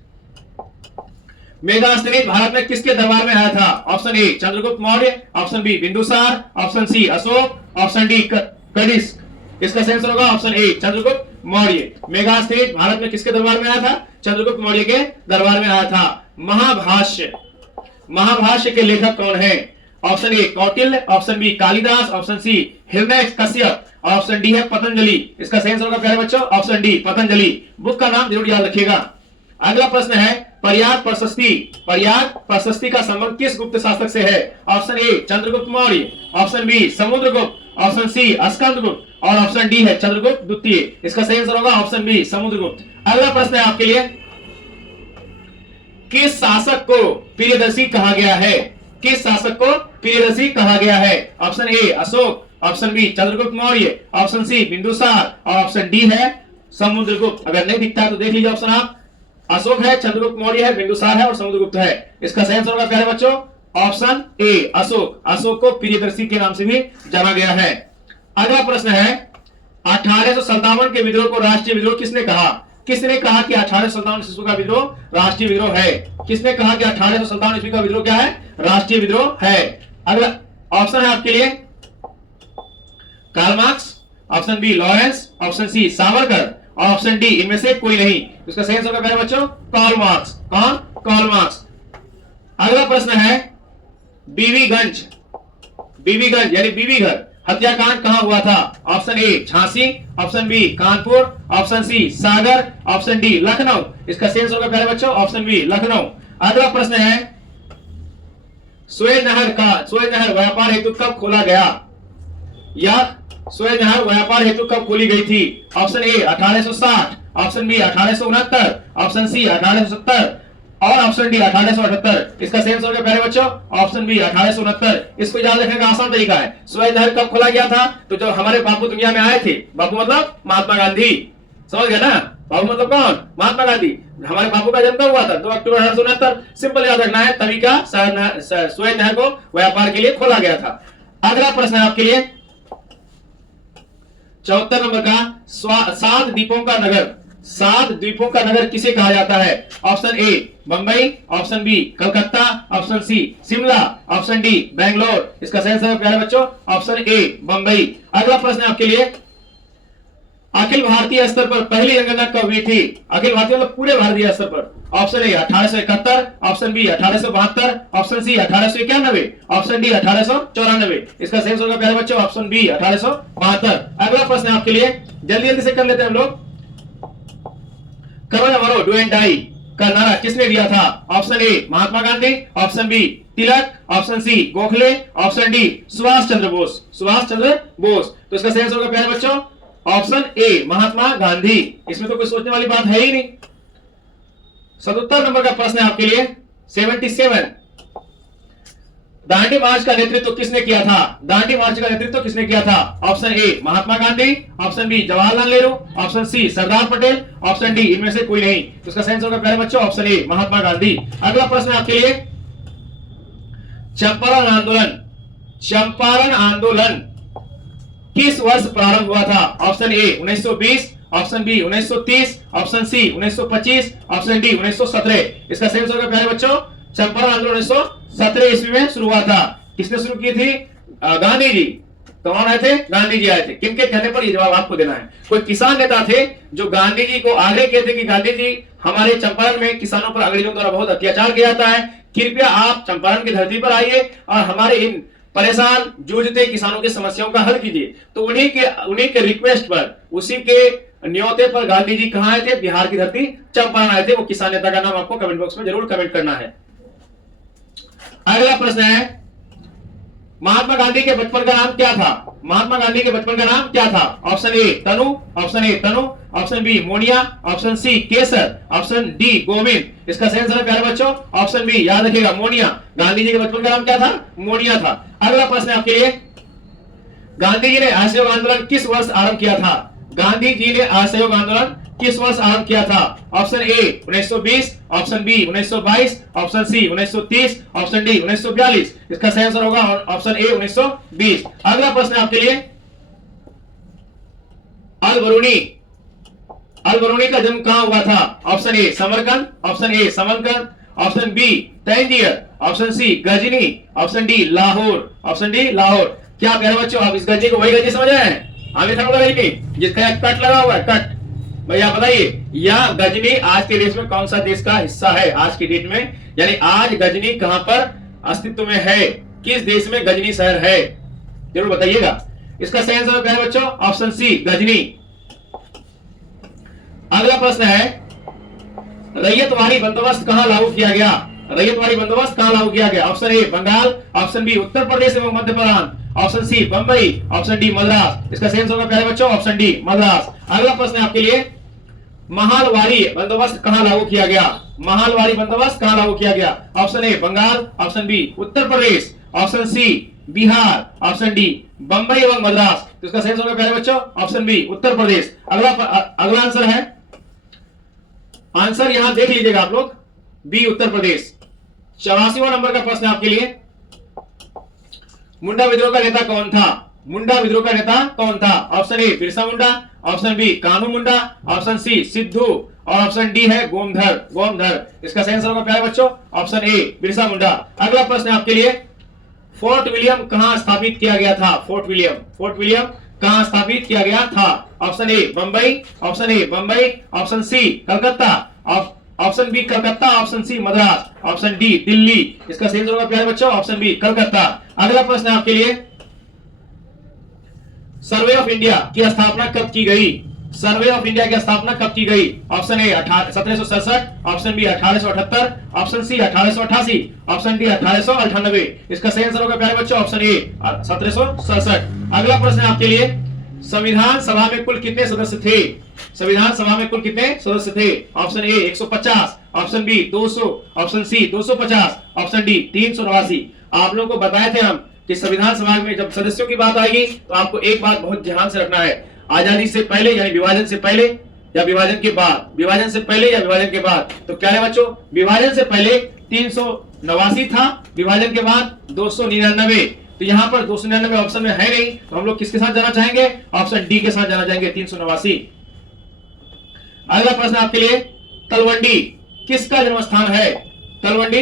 भारत में किसके दरबार में आया था। Option A Chandragupta Maurya, option B Bindusara, option C Ashoka, option D Kanishka. इसका सही आंसर होगा option A Chandragupta Maurya. Megasthenes Bharat में किसके दरबार में आया था, चंद्रगुप्त मौर्य के दरबार में आया था। महाभाष्य के लेखक कौन है। Option A Kautilya, option B Kalidas, option C Hriday Kashyap और ऑप्शन डी है पतंजलि। इसका सही आंसर होगा प्यारे बच्चों ऑप्शन डी पतंजलि। बुक का नाम जरूर याद रखिएगा। अगला प्रश्न है, पर्याग प्रशस्ति का संबंध किस गुप्त शासक से है। Option A Chandragupta Maurya, option B Samudragupta, option C Skandagupta और ऑप्शन डी है चंद्रगुप्त द्वितीय। इसका सही आंसर होगा ऑप्शन बी समुद्रगुप्त। अगला प्रश्न है आपके लिए, किस शासक को प्रियदर्शी कहा गया है। किस शासक को प्रियदर्शी कहा गया है। Option A Ashoka, option B Chandragupta Maurya, option C Bindusara और ऑप्शन डी है समुद्रगुप्त। अगर नहीं दिखता है तो देख लीजिए ऑप्शन आप, अशोक है, चंद्रगुप्त मौर्य है, बिंदुसार है और समुद्रगुप्त है। इसका सही आंसर होगा प्यारे बच्चों ऑप्शन ए अशोक। अशोक को प्रियदर्शी के नाम से भी जाना गया है। अगला प्रश्न है, 1857 के विद्रोह को राष्ट्रीय विद्रोह किसने कहा। किसने कहा कि 1857 ईस्वी का विद्रोह राष्ट्रीय विद्रोह है। किसने कहा कि 1857 ईस्वी का विद्रोह क्या है, राष्ट्रीय विद्रोह है। अगला ऑप्शन है आपके लिए, Karl Marx, option B Lawrence, option C Savarkar और ऑप्शन डी इनमें से कोई नहीं। इसका सही आंसर होगा बच्चों कार्ल मार्क्स। कौन, कार्ल मार्क्स। अगला प्रश्न है, बीबीगंज बीबीगंज यानी बीबी घर। हत्याकांड कहां हुआ था? Option A Jhansi, option B Kanpur, option C Sagar, option D Lucknow. इसका सेंस होगा प्यारे बच्चों ऑप्शन बी लखनऊ। अगला प्रश्न है सुएज नहर व्यापार हेतु कब खोला गया? या सुएज नहर व्यापार हेतु कब खोली गई थी? Option A 1860, option B 1869, option C 1870 और ऑप्शन डी 1878। इसका सेंस होगा प्यारे बच्चों ऑप्शन बी 1869। इसको याद रखने का आसान तरीका है, सुएज नहर कब खोला गया था? तो जब हमारे बापू दुनिया में आए थे, बापू मतलब महात्मा गांधी, समझ गए ना? बापू मतलब कौन? महात्मा गांधी। हमारे बापू का जन्म कब हुआ था? 2 अक्टूबर 1869। सिंपल याद रखना है, तभी का सुएज नहर को व्यापार के लिए खोला गया था। अगला प्रश्न है आपके लिए 74 नंबर का, 7 द्वीपों का नगर, 7 द्वीपों का नगर किसे कहा जाता है? Option A Bombay, option B Calcutta, option C Shimla, option D Bangalore. इसका सही है प्यारे बच्चों ऑप्शन ए बंबई। अगला प्रश्न है आपके लिए अखिल भारतीय स्तर पर पहली जनगणना कब हुई थी? अखिल भारतीय मतलब पूरे भारतीय स्तर पर। Option A 1871, option B 1872, option C 1891, option D 1894। इसका सही होगा प्यारे बच्चों ऑप्शन बी 1872। अगला प्रश्न है आपके लिए, जल्दी जल्दी से कर लेते हैं हम लोग। करो या मरो, डू एंड डाई का नारा किसने दिया था? Option A Mahatma Gandhi, option B Tilak, option C Gokhale, option D Subhash Chandra Bose. Subhash Chandra Bose. तो इसका सही होगा प्यारे बच्चों ऑप्शन ए महात्मा गांधी। इसमें तो कोई सोचने वाली बात है ही नहीं। 77 नंबर का प्रश्न है आपके लिए 77। दांडी मार्च का नेतृत्व किसने किया था? दांडी मार्च का नेतृत्व किसने किया था? Option A Mahatma Gandhi, option B Jawaharlal Nehru, option C Sardar Patel, option D इनमें से कोई नहीं। तो इसका सेंस होगा प्यारे बच्चों ऑप्शन ए महात्मा गांधी। अगला प्रश्न आपके लिए चंपारण आंदोलन, चंपारण आंदोलन किस वर्ष प्रारंभ हुआ था? Option A 1920, option B 1930, option C 1925, option D 1917। इसका सेंस होगा प्यारे बच्चों चंपारण आंदोलन 1917 ईस्वी में शुरू हुआ था। किसने शुरू की थी? गांधी जी। कौन आए थे? गांधी जी आए थे। किनके कहने पर? ये जवाब आपको देना है। कोई किसान नेता थे जो गांधी जी को आग्रह किए थे कि गांधी जी हमारे चंपारण में किसानों पर अंग्रेजों द्वारा बहुत अत्याचार किया जाता है, कृपया आप चंपारण की धरती पर आइए और हमारे इन परेशान जूझते किसानों की समस्याओं का हल कीजिए। तो उन्हीं के रिक्वेस्ट पर, उसी के न्योते पर गांधी जी कहां आए थे? बिहार की धरती चंपारण आए थे। वो किसान नेता का नाम आपको कमेंट बॉक्स में जरूर कमेंट करना है। अगला प्रश्न है महात्मा गांधी के बचपन का नाम क्या था? महात्मा गांधी के बचपन का नाम क्या था? Option A Tanu, option A Tanu, option B Monia, option C Kesar, option D Govind. इसका सही आंसर है प्यारे बच्चों ऑप्शन बी। याद रखिएगा मोनिया। गांधी जी के बचपन का नाम क्या था? मोनिया था। अगला प्रश्न है आपके लिए गांधी जी ने असहयोग आंदोलन किस वर्ष आरंभ किया था? गांधी जी ने असहयोग आंदोलन किस वर्ष आरंभ किया था? Option A 1920, option B 1922, option C 1930, option D 1942। इसका सही आंसर होगा ऑप्शन ए 1920। अगला प्रश्न है आपके लिए अल बरूनी का जन्म कहां हुआ था? Option A Samarkand, option A Samarkand, option B तंजीर, option C Ghazni, option D Lahore. Option D Lahore. क्या प्यारे बच्चों आप इस गजनी को वही गजनी समझ रहे हैं? आगे थोड़ा जिसका एक कट लगा हुआ है, कट। भैया बताइए यह गजनी आज के देश में कौन सा देश का हिस्सा है? आज की डेट में यानी आज गजनी कहां पर अस्तित्व में है? किस देश में गजनी शहर है? जरूर बताइएगा। इसका सही आंसर क्या है बच्चों? Option C Ghazni. अगला प्रश्न है रैयतवाड़ी बंदोबस्त कहां लागू किया गया? रैयतवाड़ी बंदोबस्त कहां लागू किया गया? Option A Bengal, option B Uttar Pradesh एवं Madhya Pradesh, option C Bombay, option D Madras. इसका सही आंसर होगा प्यारे बच्चों ऑप्शन डी मद्रास। अगला प्रश्न है आपके लिए महालवाड़ी बंदोबस्त कहां लागू किया गया? महालवाड़ी बंदोबस्त कहां लागू किया गया? Option A Bengal, option B Uttar Pradesh, option C Bihar, option D Bombay एवं मद्रास। तो इसका सही आंसर होगा प्यारे बच्चों ऑप्शन बी उत्तर प्रदेश। अगला आंसर है, आंसर यहां देख लीजिएगा आप लोग, बी उत्तर प्रदेश। 84वां नंबर का प्रश्न आपके लिए मुंडा विद्रोह का नेता कौन था? मुंडा विद्रोह का नेता कौन था? Option A Birsa Munda, option B Kanhu Munda, option C Sidhu और ऑप्शन डी है गोमधर। इसका सही आंसर होगा प्यारे बच्चों ऑप्शन ए बिरसा मुंडा। अगला प्रश्न है आपके लिए फोर्ट विलियम कहां स्थापित किया गया था? फोर्ट विलियम कहां स्थापित किया गया था? Option A Bombay, option A Bombay, option C Calcutta, option B Calcutta, option C Madras, option D Delhi. इसका सही आंसर होगा प्यारे बच्चों ऑप्शन बी कलकत्ता। अगला प्रश्न है आपके लिए सर्वे ऑफ इंडिया की स्थापना कब की गई? सर्वे ऑफ इंडिया की स्थापना कब की गई? Option A 1767, option B 1878, option C 1888, option D 1898। इसका सही आंसर होगा प्यारे बच्चों ऑप्शन ए 1767। अगला प्रश्न आपके लिए, संविधान सभा में कुल कितने सदस्य थे? संविधान सभा में कुल कितने सदस्य थे? Option A 150, option B 200, option C 250, option D 389। आप लोगों को बताए थे हम कि संविधान सभा में जब सदस्यों की बात आएगी तो आपको एक बात बहुत ध्यान से रखना है, आजादी से पहले यानी विभाजन से पहले या विभाजन के बाद, विभाजन से पहले या विभाजन के बाद। तो क्या है बच्चों, विभाजन से पहले 389 था, विभाजन के बाद 299। तो यहाँ पर 299 ऑप्शन में है नहीं, तो हम लोग किसके साथ जाना चाहेंगे? ऑप्शन डी के साथ जाना चाहेंगे, 389। अगला प्रश्न आपके लिए, तलवंडी किसका जन्म स्थान है? तलवंडी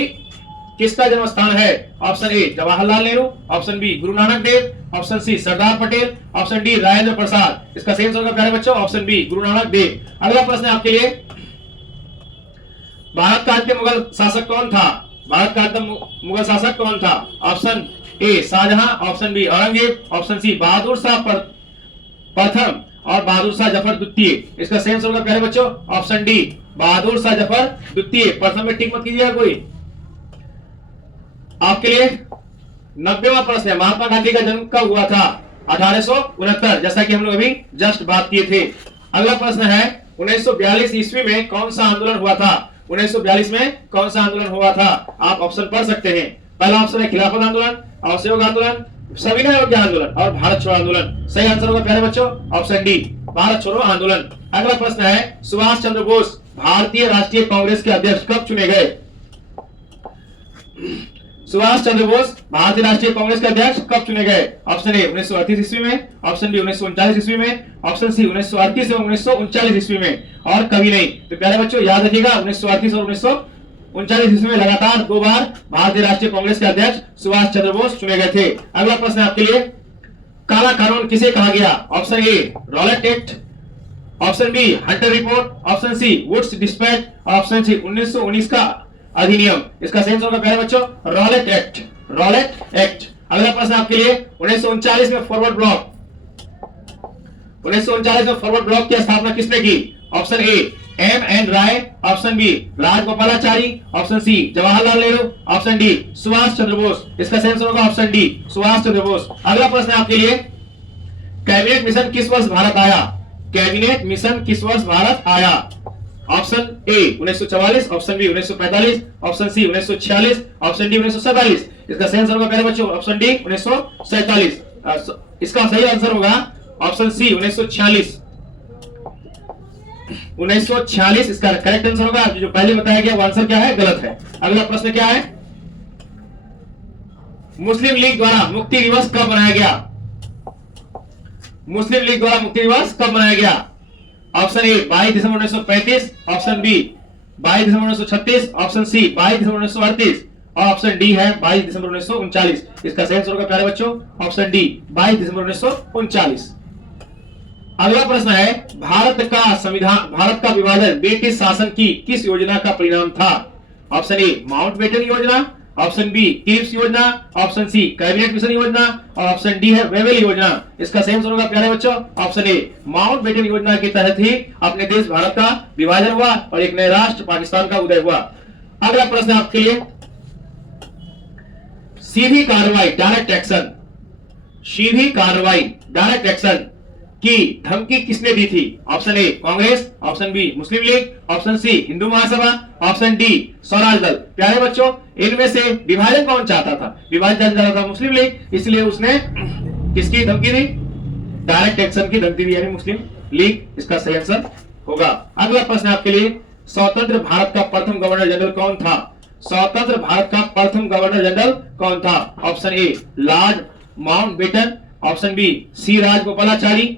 किसका जन्म स्थान है? Option A Jawaharlal Nehru, option B Guru Nanak Dev, option C Sardar Patel, option D Rajendra Prasad. इसका सही आंसर होगा प्यारे बच्चों ऑप्शन बी गुरु नानक देव। अगला प्रश्न है आपके लिए, भारत का अंतिम मुगल शासक कौन था? भारत का अंतिम मुगल शासक कौन था? Option A Shahjahan, option B Aurangzeb, option C Bahadur Shah प्रथम और बहादुर शाह जफर द्वितीय। इसका सही आंसर होगा प्यारे बच्चों ऑप्शन डी बहादुर शाह जफर द्वितीय। प्रथम में टिक मत कीजिएगा कोई। आपके लिए 90वां प्रश्न है, महात्मा गांधी का जन्म कब हुआ था? 1869, जैसा कि हम लोग अभी जस्ट बात किए थे। अगला प्रश्न है, 1942 ईस्वी में कौन सा आंदोलन हुआ था? 1942 में कौन सा आंदोलन हुआ था? आप ऑप्शन पढ़ सकते हैं। पहला ऑप्शन है खिलाफत आंदोलन, असहयोग आंदोलन, सविनय अवज्ञा आंदोलन और भारत छोड़ो आंदोलन। सही आंसर होगा प्यारे बच्चों ऑप्शन डी भारत छोड़ो आंदोलन। अगला प्रश्न है, सुभाष चंद्र बोस भारतीय राष्ट्रीय कांग्रेस के अध्यक्ष कब चुने गए? सुभाष चंद्र बोस भारतीय राष्ट्रीय कांग्रेस के अध्यक्ष कब चुने गए? ऑप्शन ए 1938 ईस्वी में, ऑप्शन बी 1939 ईस्वी में, ऑप्शन सी 1938 और 1939 ईस्वी में और कभी नहीं। तो प्यारे बच्चों याद रखिएगा 1938 और 1939 ईस्वी में लगातार 2 बार भारतीय राष्ट्रीय कांग्रेस के अध्यक्ष सुभाष चंद्र बोस चुने गए थे। अगला प्रश्न आपके लिए, काला कानून किसे कहा गया? Option A Rowlatt Act, option B Hunter Report, option C Wood's Despatch, option C 1919 का अधिनियम। इसका सही आंसर होगा प्यारे बच्चों रॉलेट एक्ट, रॉलेट एक्ट। अगला प्रश्न आपके लिए, 1939 में फॉरवर्ड ब्लॉक, 1939 में फॉरवर्ड ब्लॉक की स्थापना किसने की? Option A M N Roy, option B Rajagopalachari, option C Jawaharlal Nehru, option D Subhash Chandra Bose. इसका सही आंसर होगा ऑप्शन डी सुभाष चंद्र बोस। अगला प्रश्न आपके लिए, कैबिनेट मिशन किस वर्ष भारत आया? कैबिनेट मिशन किस वर्ष भारत आया? Option A 1944, option B 1945, option C 1946, option D 1947। इसका सही आंसर होगा प्यारे बच्चों ऑप्शन डी 1947। इसका सही आंसर होगा ऑप्शन सी 1946, 1946 इसका करेक्ट आंसर होगा। जो पहले बताया गया वो आंसर क्या है? गलत है। अगला प्रश्न क्या है, मुस्लिम लीग द्वारा मुक्ति दिवस कब मनाया गया? मुस्लिम लीग द्वारा मुक्ति दिवस कब मनाया गया? ऑप्शन ए 22 दिसंबर 1935, ऑप्शन बी 22 दिसंबर 1936, ऑप्शन सी 22 दिसंबर 1938 और ऑप्शन डी है 22 दिसंबर 1939। इसका सही आंसर होगा प्यारे बच्चों ऑप्शन डी 22 दिसंबर 1939। अगला प्रश्न है, भारत का संविधान, भारत का विभाजन ब्रिटिश शासन की किस योजना का परिणाम था? ऑप्शन ए माउंटबेटन योजना, ऑप्शन बी क्रिप्स योजना, ऑप्शन सी कैबिनेट मिशन योजना और ऑप्शन डी है वेवेल योजना। इसका सही आंसर होगा प्यारे बच्चों ऑप्शन ए माउंटबेटन योजना के तहत ही अपने देश भारत का विभाजन हुआ और एक नए राष्ट्र पाकिस्तान का उदय हुआ। अगला प्रश्न आपके लिए, सीधी कार्रवाई डायरेक्ट एक्शन, सीधी कार्रवाई डायरेक्ट एक्शन की धमकी किसने दी थी? Option A Congress, option B Muslim League, option C Hindu Mahasabha, option D Swaraj Dal. प्यारे बच्चों इनमें से विभाजन कौन चाहता था? विभाजन चाहता था मुस्लिम लीग, इसलिए उसने किसकी धमकी दी? डायरेक्ट एक्शन की धमकी दी यानी मुस्लिम लीग। इसका सही आंसर होगा। अगला प्रश्न आपके लिए, स्वतंत्र भारत का प्रथम गवर्नर जनरल कौन था? स्वतंत्र भारत का प्रथम गवर्नर जनरल कौन था? Option A Lord Mountbatten, option B C Rajagopalachari,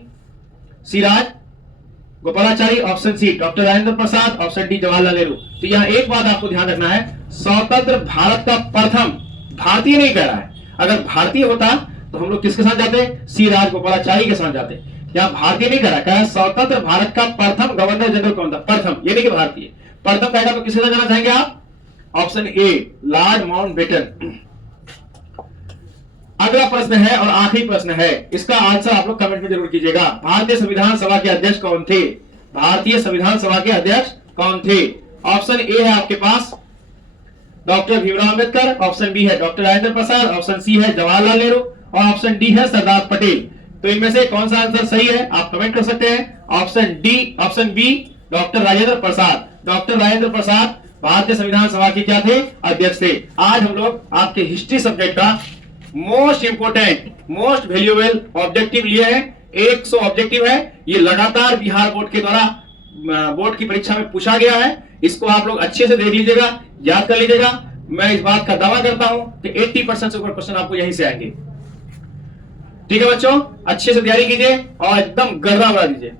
option C doctor Rajendra Prasad, option D Jawaharlal Nehru. तो यहाँ एक बात आपको ध्यान रखना है, स्वतंत्र भारत का प्रथम, भारतीय नहीं कह रहा है। अगर भारतीय होता तो हम लोग किसके साथ जाते? सी राजगोपालाचारी के साथ जाते। यहाँ भारतीय नहीं कह रहा, कह स्वतंत्र भारत का प्रथम गवर्नर जनरल कौन था? प्रथम, ये नहीं कि भारतीय। प्रथम कहेगा तो किसके साथ जाना चाहेंगे आप? Option A Lord Mountbatten. अगला प्रश्न है और आखिरी प्रश्न है, इसका आंसर आप लोग कमेंट में जरूर कीजिएगा। भारतीय संविधान सभा के अध्यक्ष कौन थे? भारतीय संविधान सभा के अध्यक्ष कौन थे? ऑप्शन ए है आपके पास doctor Bhimrao Ambedkar, option B है doctor Rajendra Prasad, option C है जवाहरलाल नेहरू और ऑप्शन डी है सरदार पटेल। तो इनमें से कौन सा आंसर सही है आप कमेंट कर सकते हैं। Option D, option B doctor Rajendra Prasad. Doctor Rajendra Prasad भारतीय संविधान सभा के क्या थे? अध्यक्ष थे। आज हम लोग आपके हिस्ट्री सब्जेक्ट का most important, most valuable objective लिए हैं। 100 ऑब्जेक्टिव है, ये लगातार बिहार बोर्ड के द्वारा बोर्ड की परीक्षा में पूछा गया है। इसको आप लोग अच्छे से देख लीजिएगा, याद कर लीजिएगा। मैं इस बात का दावा करता हूं कि 80% से ऊपर क्वेश्चन आपको यहीं से आएंगे। ठीक है बच्चों, अच्छे से तैयारी कीजिए और एकदम गर्दा उड़ा दीजिए।